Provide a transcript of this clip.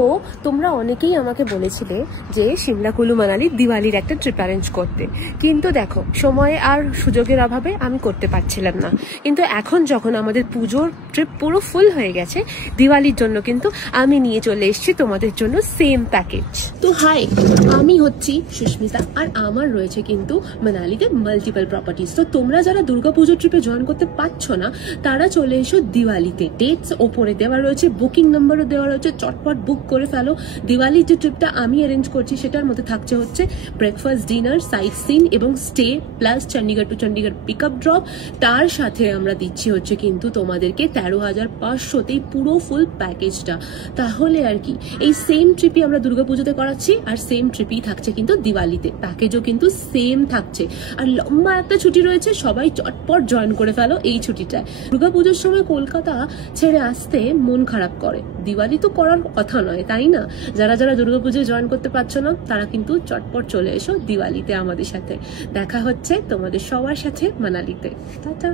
তো তোমরা অনেকেই আমাকে বলেছিলে যে সিমলা কুলু মানালি দিওয়ালির একটা ট্রিপ অ্যারেঞ্জ করতে, কিন্তু দেখো সময় আর সুযোগের অভাবে আমি করতে পারছিলাম না। কিন্তু এখন যখন আমাদের পুজোর ট্রিপ পুরো ফুল হয়ে গেছে, দিওয়ালির জন্য কিন্তু আমি নিয়ে চলে এসেছি তোমাদের জন্য সেম প্যাকেজ। তো হাই, আমি হচ্ছি সুস্মিতা আর আমার রয়েছে কিন্তু মানালিতে মাল্টিপল প্রপার্টিজ। তো তোমরা যারা দুর্গাপুজোর ট্রিপে জয়েন করতে পারছো না তারা চলে এসো দিওয়ালিতে। ডেটস ওপরে দেওয়া রয়েছে, বুকিং নাম্বারও দেওয়া রয়েছে, চটপট বুক করে ফেলো। দিওয়ালির যে ট্রিপটা আমি অ্যারেঞ্জ করছি সেটার মধ্যে থাকছে হচ্ছে ব্রেকফাস্ট, ডিনার, সাইট সিন এবং stay plus Chandigarh to Chandigarh pick up drop. তার সাথে আমরা দিচ্ছি হচ্ছে কিন্তু তোমাদেরকে 13,500তেই পুরো ফুল প্যাকেজটা। তাহলে আর কি, এই সেম ট্রিপই আমরা দুর্গাপুজোতে করাচ্ছি আর সেম ট্রিপই থাকছে কিন্তু দিওয়ালিতে। প্যাকেজও কিন্তু সেম থাকছে আর লম্বা একটা ছুটি রয়েছে, সবাই চটপট জয়েন করে ফেলো এই ছুটিটায়। দুর্গাপুজোর সময় কলকাতা ছেড়ে আসতে মন খারাপ করে, দিওয়ালি তো করার কথা নয়, তাই না? যারা যারা দুর্গাপুজোয় জয়েন করতে পারছো না তারা কিন্তু চটপট চলে এসো দিওয়ালিতে আমাদের সাথে। দেখা হচ্ছে তোমাদের সবার সাথে মানালিতে। টাটা।